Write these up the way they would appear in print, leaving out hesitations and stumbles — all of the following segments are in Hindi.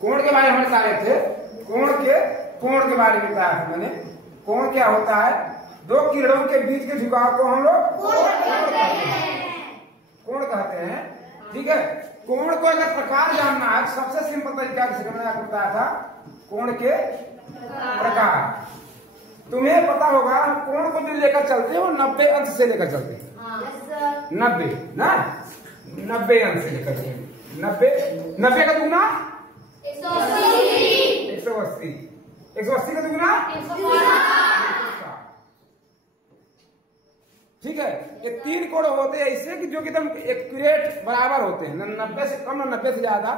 कोण के बारे में बता रहे थे। कोण के बारे में बताया था मैंने। कोण क्या होता है? दो किरणों के बीच के झुकाव को हम लोग कोण कहते हैं। ठीक है, कोण को अगर प्रकार जानना है सबसे सिंपल तरीका जिसका मैंने आपको बताया था, कोण के प्रकार। तुम्हें पता होगा हम कोण को जो लेकर चलते हैं वो 90 अंश से लेकर चलते हैं। 90 ना, 90 अंश से लेकर चलते हैं। 90 का दुगुना 180, 180 का दुगुना 160। ठीक है, ये 3 कोण होते हैं ऐसे कि जो कि एकदम एक्यूरेट बराबर होते हैं, न 90 से कम न 90 से ज्यादा,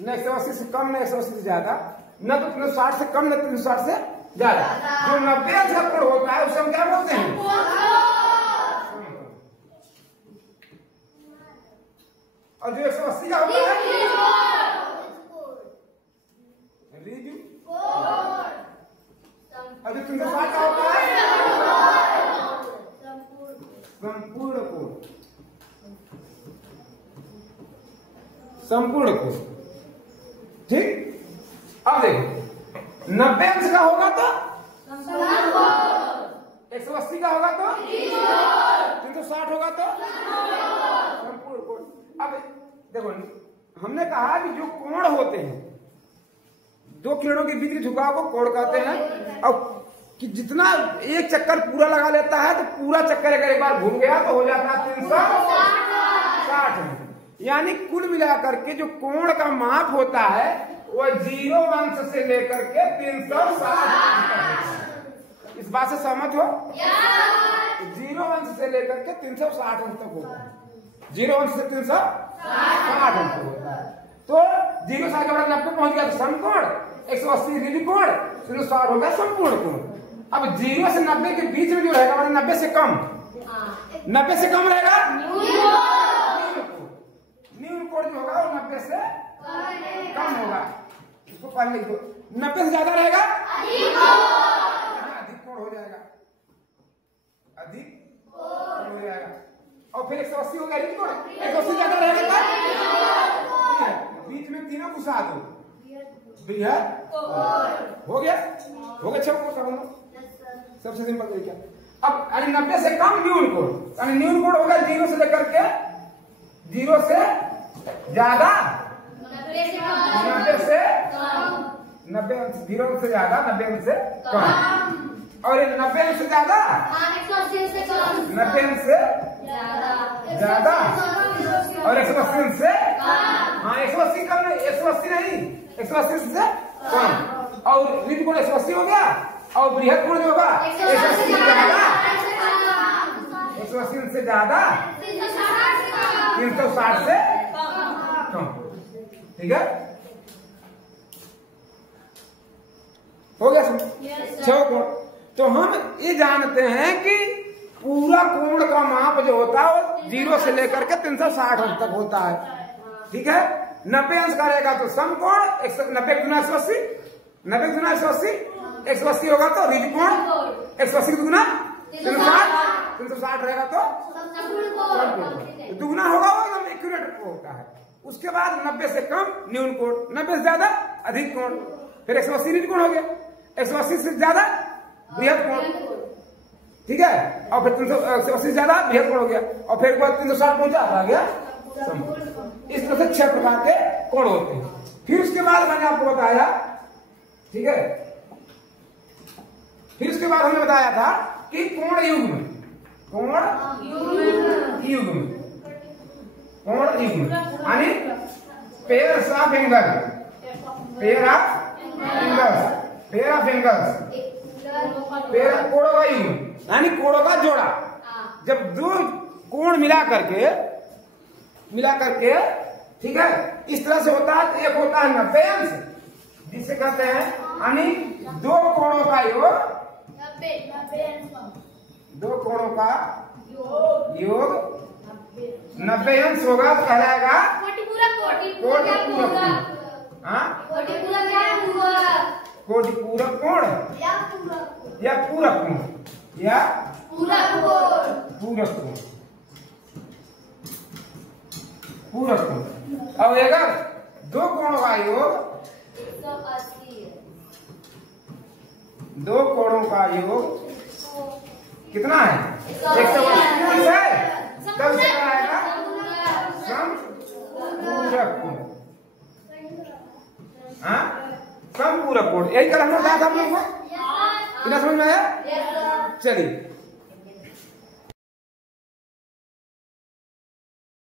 न 180 से कम न 180 से ज्यादा, न तो 360 से कम न 360 से ज्यादा। जो 90 अंश का कोण होता है उसे हम क्या बोलते हैं? और जो 180 का होता है रिजु, और जो 360 का होता है संपूर्ण कोण। संपूर्ण कोण। ठीक, अब देखो 90 अंश का होगा तो 180 का होगा तो 360 होगा तो संपूर्ण कोण। अब देखो हमने कहा कि जो कोण होते हैं, दो किरणों के बीच के झुकाव को कोण कहते हैं। और कि जितना एक चक्कर पूरा लगा लेता है तो पूरा चक्कर अगर एक बार घूम गया तो हो जाता है 360। यानी कुल मिलाकर के जो कोण का माप होता है वो 0 अंश से लेकर के 360। इस बात से सहमत हो? 0 अंश से लेकर के 360 अंश तक होता है। 0 अंश से 360 अंश होता है। तो 0 से आगे 90 पहुंच गया तो समकोण, 180 ऋण कोण, 360 हो गया संपूर्ण कोण। अब 0 से 90 के बीच में जो रहेगा मतलब 90 से कम, 90 से कम रहेगा न्यून कोण जो होगा वो 90 से कम होगा। इसको पहले लिख दो। 90 से ज्यादा रहेगा अधिक कोण हो जाएगा, अधिक कोण हो जाएगा। और फिर 180 हो गया ऋण कोण, 180 ज्यादा रहेगा तो बीच में तीनों घुसा दो, बृहद हो गया। हो गया 6 कोण। सबसे सिंपल तरीका। अब 90 से कम न्यून कोण, न्यून कोण होगा 0 से लेकर के 0 से ज्यादा 90 से 90 अंश, 0 से ज्यादा 90 अंश से कम। और 90 अंश से ज्यादा 90 अंश से ज्यादा और 180 अंश से, हाँ 180 कम नहीं, 180 नहीं, 180 से कम। और ऋण कोण 180 हो गया और बृहद कोण जो होगा 180 से ज्यादा, 180 से ज्यादा 360 से कम। ठीक है, हो गया 6 कोण। तो हम ये जानते हैं कि पूरा कोण का माप जो होता है वो 0 से लेकर के 360 अंश तक होता है। ठीक है, 90 अंश का रहेगा तो समकोण, 90 गुना 180, 90 गुना 180, 180 होगा तो ऋण कोण, 180 गुना 360 रहेगा तो दुगुना होगा वो एकदम एक्यूरेट होता है। उसके बाद 90 से कम न्यून कोण, 90 से ज्यादा अधिक कोण, फिर 180 ऋण कोण हो गया, 180 से ज्यादा बृहद कोण। ठीक है, और फिर 180 से ज्यादा बृहद कोण हो गया और फिर 360 पहुंचा आ गया। इस तरह से 6 प्रकार के कोण होते हैं। फिर उसके बाद मैंने आपको बताया, ठीक है, फिर उसके बाद हमने बताया था कि कोण युग्म, कोण युग्म, कोण युग्म यानी pairs of angle, pair of angles, pair of angles, pair कोणों का युग्म यानी कोणों का जोड़ा। जब दो कोण मिला करके ठीक है इस तरह से होता है। एक होता है 90 अंश जिसे कहते हैं यानी दो कोणों का योग, दो कोणों का योग 90 अंश होगा तो कहलाएगा कोटि पूरक। हाँ, कोटि पूरक कोण या पूरक कोण या पूरक कोण, पूरक कोण। अब अगर दो कोणों का योग दो कोणों का योग कितना है? 180 है। कब से कराएगा? समपूरक कोण। हाँ, समपूरक कोण यही कराना था हम लोग को। समझ में आया? चलिए